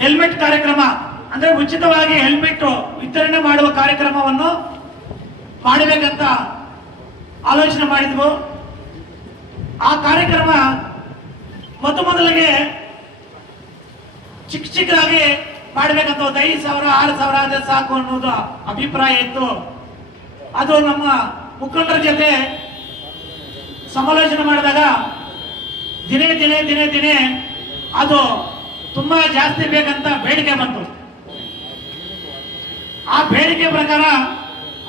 Helmet ಕಾರ್ಯಕ್ರಮ ಅಂದ್ರೆ ಉಚಿತವಾಗಿ ಹೆಲ್ಮೆಟ್ ವಿತರಣೆ ಮಾಡುವ ಕಾರ್ಯಕ್ರಮವನ್ನು ಮಾಡಬೇಕಂತ ಆಲೋಚನೆ ಮಾಡಿದ್ವು. ಆ ಕಾರ್ಯಕ್ರಮ ಮೊದಲಿಗೆ ಚಿಕ್ಕದಾಗಿ ಮಾಡಬೇಕಂತ 5,000 6,000 ಆದ್ರೆ ಸಾಕು ಅನ್ನೋದು ಅಭಿಪ್ರಾಯ ಇತ್ತು. ಅದು ನಮ್ಮ ಮುಖಂಡರ ಜೊತೆ ಸಮಾಲೋಚನೆ ಮಾಡಿದಾಗ ದಿನೇ ಅದು ತುಂಬಾ ಜಾಸ್ತಿ ಬೇಕಂತ ಬೇಡಿಕೆ ಬಂತು. ಆ ಬೇಡಿಕೆ ಪ್ರಕಾರ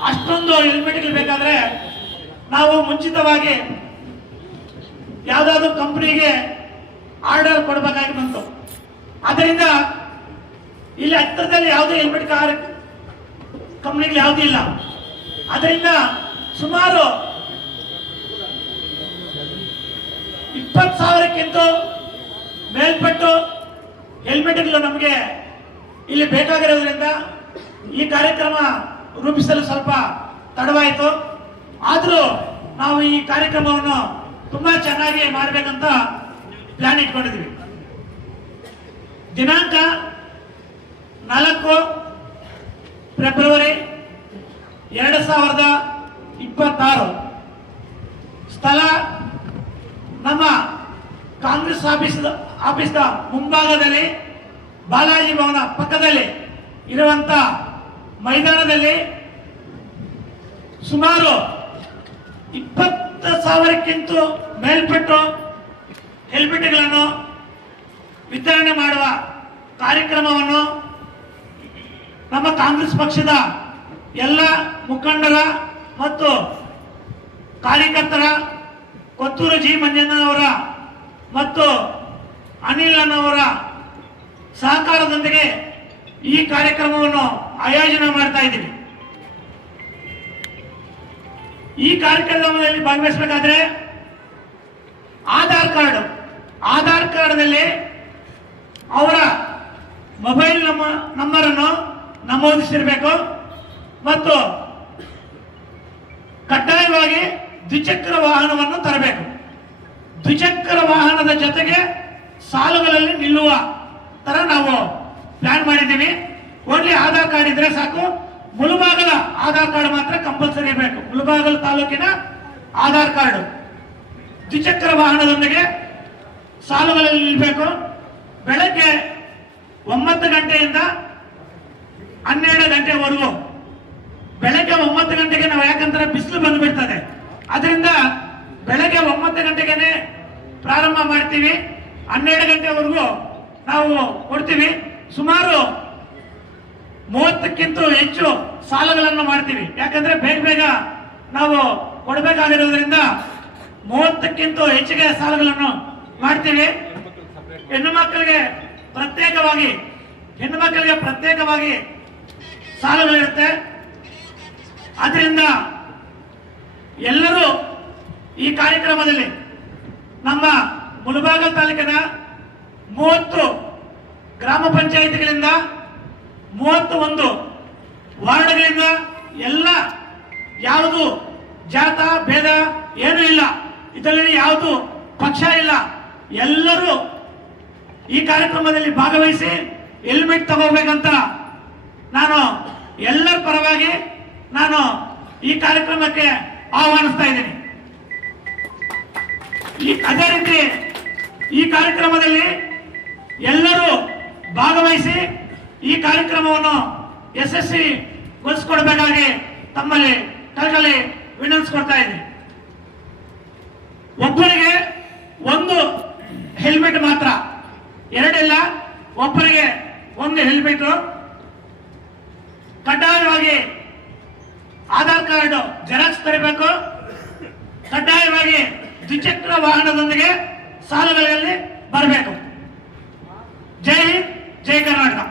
ಅಷ್ಟೊಂದು ಹೆಲ್ಮೆಟ್ಗಳು ಬೇಕಾದ್ರೆ ನಾವು ಮುಂಚಿತವಾಗಿ ಯಾವುದಾದ್ರೂ ಕಂಪನಿಗೆ ಆರ್ಡರ್ ಕೊಡಬೇಕಾಗಿ ಬಂತು. ಅದರಿಂದ ಇಲ್ಲಿ ಹತ್ತಿರದಲ್ಲಿ ಯಾವುದೇ ಹೆಲ್ಮೆಟ್ ಕಂಪನಿಗಳು ಯಾವುದೂ ಇಲ್ಲ. ಅದರಿಂದ ಸುಮಾರು 20,000ಕ್ಕಿಂತ ಮೇಲ್ಪಟ್ಟು ಹೆಲ್ಮೆಟ್ಗಳು ನಮಗೆ ಇಲ್ಲಿ ಬೇಕಾಗಿರೋದ್ರಿಂದ ಈ ಕಾರ್ಯಕ್ರಮ ರೂಪಿಸಲು ಸ್ವಲ್ಪ ತಡವಾಯಿತು. ಆದರೂ ನಾವು ಈ ಕಾರ್ಯಕ್ರಮವನ್ನು ತುಂಬಾ ಚೆನ್ನಾಗಿ ಮಾಡಬೇಕಂತ ಪ್ಲಾನ್ ಇಟ್ಕೊಂಡಿದ್ವಿ. ದಿನಾಂಕ 4 ಫೆಬ್ರವರಿ 2026. ಸ್ಥಳ ನಮ್ಮ ಕಾಂಗ್ರೆಸ್ ಆಫೀಸ್ ಮುಂಭಾಗದಲ್ಲಿ ಬಾಲಾಜಿ ಭವನ ಪಕ್ಕದಲ್ಲಿ ಇರುವಂತ ಮೈದಾನದಲ್ಲಿ ಸುಮಾರು 20,000ಕ್ಕಿಂತ ಮೇಲ್ಪಟ್ಟು ಹೆಲ್ಮೆಟ್ಗಳನ್ನು ವಿತರಣೆ ಮಾಡುವ ಕಾರ್ಯಕ್ರಮವನ್ನು ನಮ್ಮ ಕಾಂಗ್ರೆಸ್ ಪಕ್ಷದ ಎಲ್ಲ ಮುಖಂಡರ ಮತ್ತು ಕಾರ್ಯಕರ್ತರ, ಕೊತ್ತೂರು ಜಿ ಮಂಜಣ್ಣನವರ ಮತ್ತು ಅನಿಲನವರ ಸಹಕಾರದೊಂದಿಗೆ ಈ ಕಾರ್ಯಕ್ರಮವನ್ನು ಆಯೋಜನೆ ಮಾಡ್ತಾ ಇದ್ದೀವಿ. ಈ ಕಾರ್ಯಕ್ರಮದಲ್ಲಿ ಭಾಗವಹಿಸಬೇಕಾದ್ರೆ ಆಧಾರ್ ಕಾರ್ಡ್ನಲ್ಲಿ ಅವರ ಮೊಬೈಲ್ ನಂಬರ್ ಅನ್ನು ನಮೂದಿಸಿರಬೇಕು ಮತ್ತು ಕಡ್ಡಾಯವಾಗಿ ದ್ವಿಚಕ್ರ ವಾಹನವನ್ನು ತರಬೇಕು. ದ್ವಿಚಕ್ರ ವಾಹನದ ಜೊತೆಗೆ ಸಾಲುಗಳಲ್ಲಿ ನಿಲ್ಲುವ ತರ ನಾವು ಪ್ಲಾನ್ ಮಾಡಿದ್ದೀವಿ. ಓನ್ಲಿ ಆಧಾರ್ ಕಾರ್ಡ್ ಇದ್ರೆ ಸಾಕು. ಮುಳುಬಾಗಲ ಆಧಾರ್ ಕಾರ್ಡ್ ಮಾತ್ರ ಕಂಪಲ್ಸರಿ ಇರಬೇಕು. ಮುಳುಬಾಗಲ ತಾಲೂಕಿನ ಆಧಾರ್ ಕಾರ್ಡ್ ದ್ವಿಚಕ್ರ ವಾಹನದೊಂದಿಗೆ ಸಾಲುಗಳಲ್ಲಿ ನಿಲ್ಲಬೇಕು. ಬೆಳಗ್ಗೆ 9 ಗಂಟೆಯಿಂದ 12 ಗಂಟೆವರೆಗೂ. ಬೆಳಗ್ಗೆ 9 ಗಂಟೆಗೆ ನಾವು ಯಾಕಂದ್ರೆ ಬಿಸಿಲು ಬಂದ್ಬಿಡ್ತದೆ, ಅದರಿಂದ ಬೆಳಗ್ಗೆ 9 ಗಂಟೆಗೆ ಪ್ರಾರಂಭ ಮಾಡ್ತೀವಿ. 12 ಗಂಟೆವರೆಗೂ ನಾವು ಕೊಡ್ತೀವಿ. ಸುಮಾರು 30ಕ್ಕಿಂತ ಹೆಚ್ಚು ಸಾಲಗಳನ್ನು ಮಾಡ್ತೀವಿ. ಯಾಕಂದ್ರೆ ಬೇಗ ನಾವು ಕೊಡಬೇಕಾಗಿರೋದ್ರಿಂದ 30ಕ್ಕಿಂತ ಹೆಚ್ಚಿಗೆ ಸಾಲಗಳನ್ನು ಮಾಡ್ತೀವಿ. ಹೆಣ್ಣು ಮಕ್ಕಳಿಗೆ ಪ್ರತ್ಯೇಕವಾಗಿ ಸಾಲಗಳಿರುತ್ತೆ. ಆದ್ರಿಂದ ಎಲ್ಲರೂ ಈ ಕಾರ್ಯಕ್ರಮದಲ್ಲಿ ನಮ್ಮ ಮುಳಬಾಗಿಲು ತಾಲೂಕಿನ 30 ಗ್ರಾಮ ಪಂಚಾಯಿತಿಗಳಿಂದ 31 ವಾರ್ಡ್ಗಳಿಂದ ಎಲ್ಲ ಯಾವುದು ಜಾತ ಭೇದ ಏನೂ ಇಲ್ಲ, ಇದರಲ್ಲಿ ಯಾವುದು ಪಕ್ಷ ಇಲ್ಲ, ಎಲ್ಲರೂ ಈ ಕಾರ್ಯಕ್ರಮದಲ್ಲಿ ಭಾಗವಹಿಸಿ ಹೆಲ್ಮೆಟ್ ತಗೋಬೇಕಂತ ನಾನು ಎಲ್ಲರ ಪರವಾಗಿ ನಾನು ಈ ಕಾರ್ಯಕ್ರಮಕ್ಕೆ ಆಹ್ವಾನಿಸ್ತಾ ಇದ್ದೀನಿ. ಅದೇ ರೀತಿ ಈ ಕಾರ್ಯಕ್ರಮದಲ್ಲಿ ಎಲ್ಲರೂ ಭಾಗವಹಿಸಿ ಈ ಕಾರ್ಯಕ್ರಮವನ್ನು ಯಶಸ್ವಿಗೊಳಿಸಿಕೊಡಬೇಕಾಗಿ ತಮ್ಮಲ್ಲಿ ಕಳಕಳಿ ವಿನಂತಿಸಿಕೊಳ್ತಾ ಇದ್ದೀನಿ. ಒಬ್ಬರಿಗೆ 1 ಹೆಲ್ಮೆಟ್ ಮಾತ್ರ, 2 ಇಲ್ಲ, ಒಬ್ಬರಿಗೆ 1 ಹೆಲ್ಮೆಟ್. ಕಡ್ಡಾಯವಾಗಿ ಆಧಾರ್ ಕಾರ್ಡ್ ಜೆರಾಕ್ಸ್ ತರಬೇಕು. ಕಡ್ಡಾಯವಾಗಿ ದ್ವಿಚಕ್ರ ವಾಹನದೊಂದಿಗೆ ಸಾಲುಗಳಲ್ಲಿ ಬರಬೇಕು. ಜೈ ಹಿಂದ್, ಜೈ ಕರ್ನಾಟಕ.